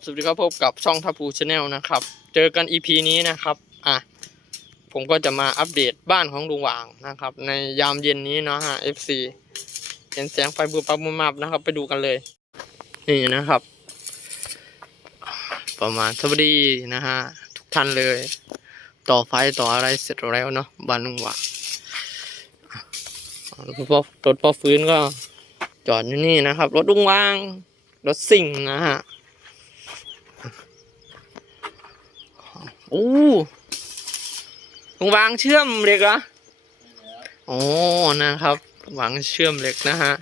บสวัสดีครับพบกับช่องทัพูชาแนลนะครับ เจอกัน EP นี้นะครับอะผมก็จะมาอัปเดตบ้านของลุงหว่างนะครับ ในยามเย็นนี้เนาะฮะ FC เห็นแสงไฟบูปับมุมับนะครับ ไปดูกันเลย นี่นะครับ ประมาณสวัสดีนะฮะทุกท่านเลย ต่อไฟต่ออะไรเสร็จแล้วเนาะบ้านลุงหว่างรถพ่อรถพ่อฟื้นก็จอดอยู่นี่นะครับ รถลุงหว่างรถสิ่งนะฮะ โอ้ลุงวางเชื่อมเหล็กเหรออ๋อนะครับ วางเชื่อมเหล็กนะฮะ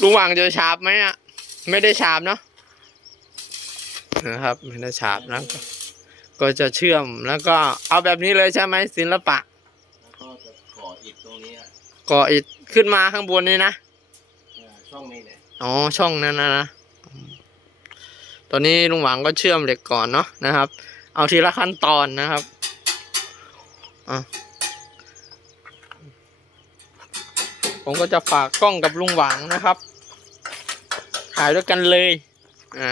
ลุงวางจะฉาบไหมอะ ไม่ได้ฉาบเนาะนะครับ ไม่ได้ฉาบแล้วก็ก็จะเชื่อมแล้วก็เอาแบบนี้เลยใช่ไหมศิลปะแล้วก็จะก่ออิฐตรงนี้อะก่ออิฐขึ้นมาข้างบนนี่นะอ่าช่องนี้เนี่ยอ๋อช่องนั้นนะนะอืม ตอนนี้ลุงหวังก็เชื่อมเหล็กก่อนเนาะนะครับ เอาทีละขั้นตอนนะครับผมก็จะฝากกล้องกับลุงหวังนะครับ ถ่ายด้วยกันเลยอ่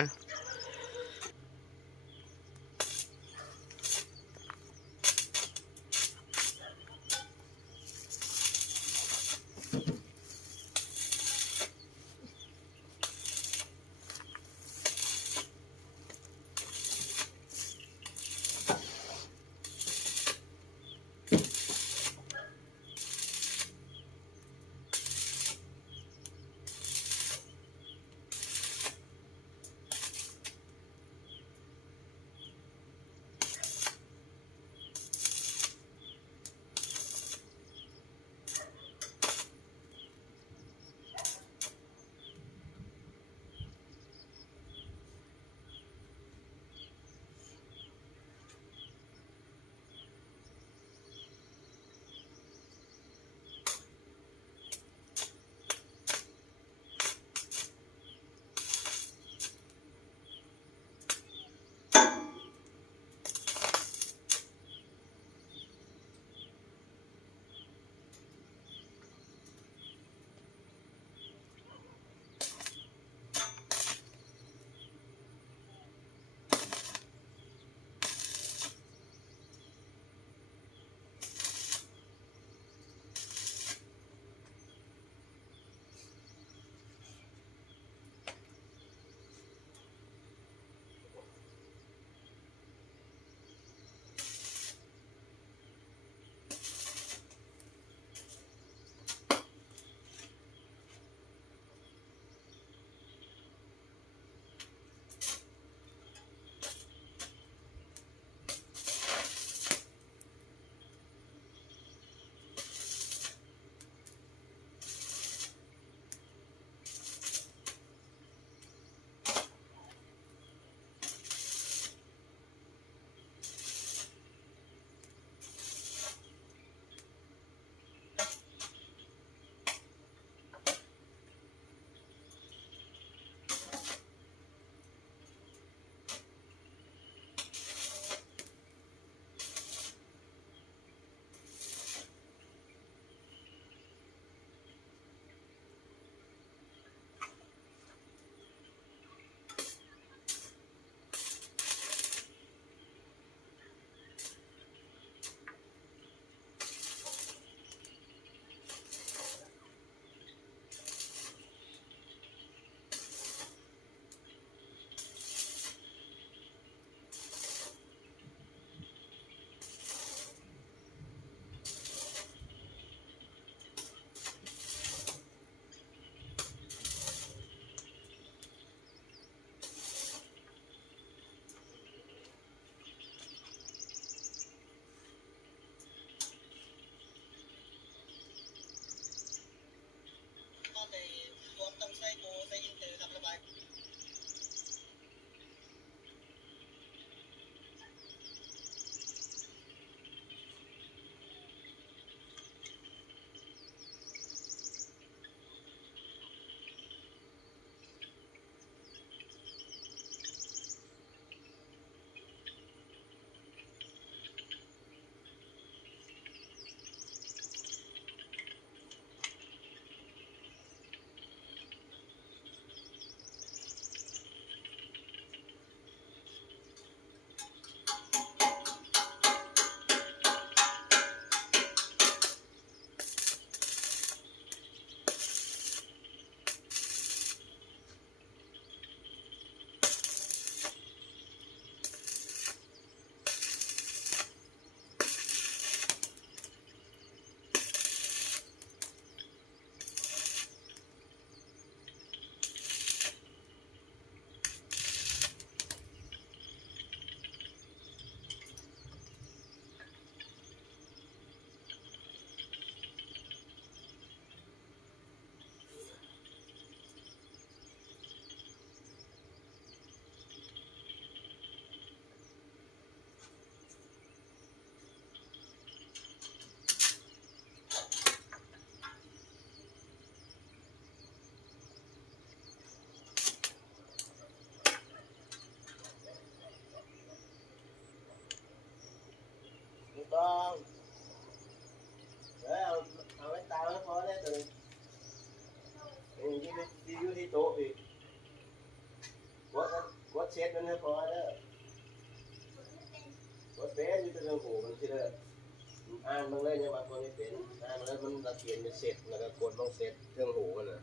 ดีอยู่ที่โต๊ะอีกกดนะกดเช็ดมันให้พอแล้วกดเป็นอยู่แต่เรื่องหูมันที่เด้ออ่านมันเลยเนี่ยบางคนไม่เป็นอ่านมันแล้วมันระเทียนจะเสร็จแล้วก็กดลงเสร็จเครื่องหูมันนะ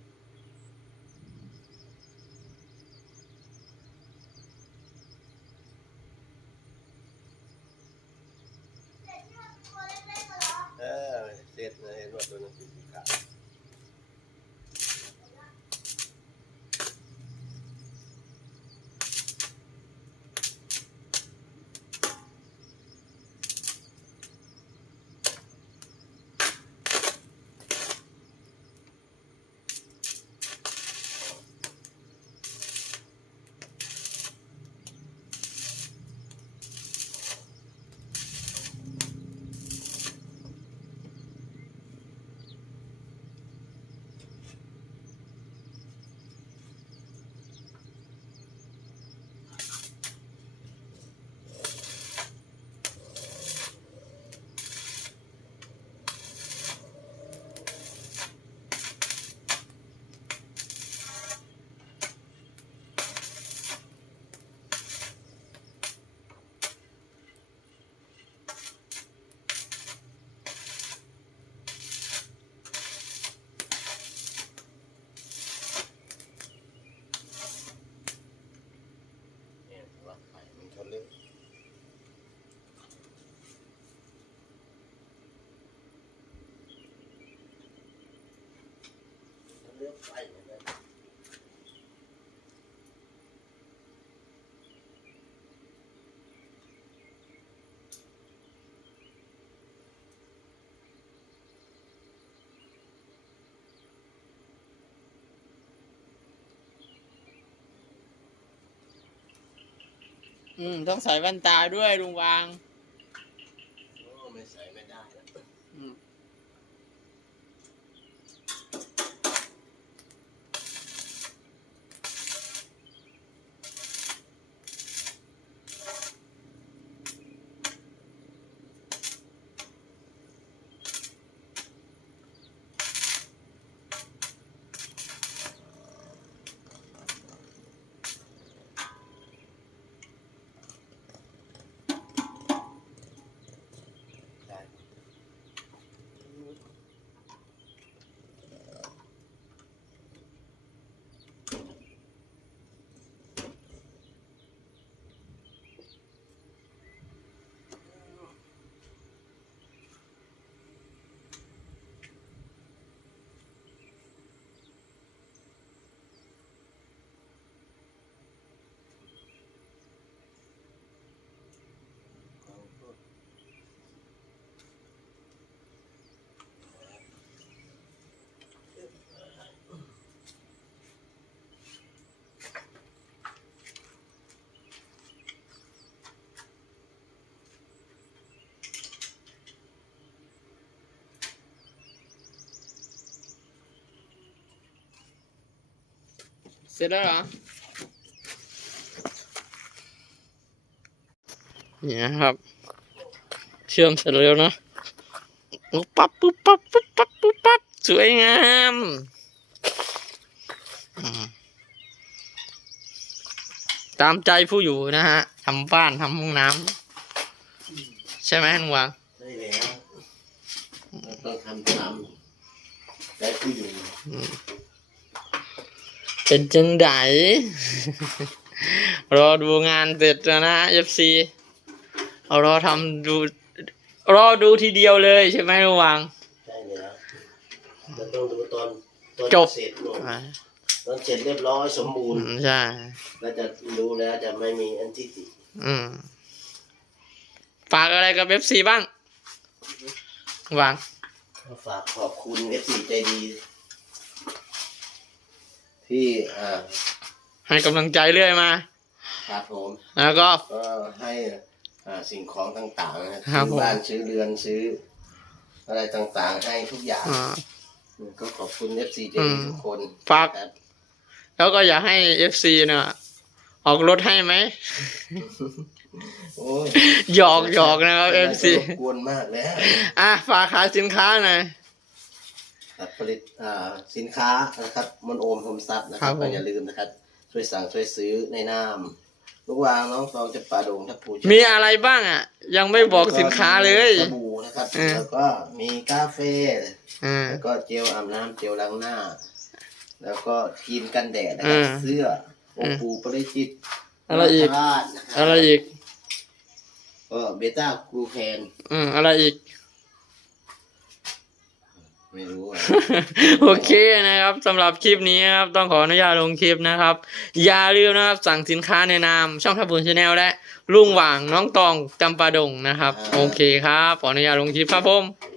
อืมต้องใส่แว่นตาด้วยลุงวาง เสร็จแล้วเหรอนี่นะครับ เชื่อมเสร็จแล้วนะปุ๊บปั๊บปุ๊บปั๊บปุ๊บปั๊บปุ๊บปั๊บสวยงามอืมตามใจผู้อยู่นะฮะทำบ้านทำห้องน้ำใช่ไหมลุงวางได้แล้วเราต้องทำตามแต่ผู้อยู่ เป็นจังไดรอดูงานเสร็จแล้วนะ FC เอารอทำดู รอดูทีเดียวเลยใช่ไหมลุงวางได้แล้วเราต้องดูตอนตอนจบ เสร็จก่อนอ่าตอนเสร็จเรียบร้อยสมบูอืรณ์มใช่ แล้วจะรู้แล้วจะไม่มีอันที่ติอืมฝากอะไรกับ FC บ้างวาง ฝากขอบคุณเอฟซีใจดี ที่อ่าให้กำลังใจเรื่อยมา ครับผมแล้วก็ ก็ให้อ่าสิ่งของต่างๆนะครับผมซื้อบ้านซื้อเรือนซื้อ อะไรต่างๆ ให้ทุกอย่างอ่า ก็ขอบคุณเอฟซีใจอืดีมทุกคนฝาก ครับแล้วก็อยากให้ FC เนี่ยออกรถให้ไหม โอ้ยหยอกหยอกนะครับ FC รบกวนมากแล้ว อะฝากขายสินค้าหน่อยครับ ผลิตอ่าสินค้านะครับมนโอมโฮมซับนะคครัรับบผมก็อย่าลืมนะครับ ช่วยสั่งช่วยซื้อในนามลูกวางน้องฟองจะปลาโดงทับผูมีอะไรบ้างอะ ยังไม่บอกสินค้าเลยสบู่นะครับอืมแล้วก็มีกาแฟอ่าแล้วก็เจลอาบน้ำเจลล้างหน้า แล้วก็ครีมกันแดดนะครับอืมเสื้อโอปูปริจิตอะไรอีกนาคราชนคบอะไรอีกก็เบต้ากลูแคนอืมอะไรอีก ไม่รู้อะโอเคนะครับสำหรับคลิปนี้นะครับต้องขออนุญาตลงคลิปนะครับ อย่าลืมนะครับสั่งสินค้าในนามช่องทับบุญชาแนลและลุงหว่างน้องตองจำปาดงนะครับ โอเคครับขออนุญาตลงคลิปครับผมค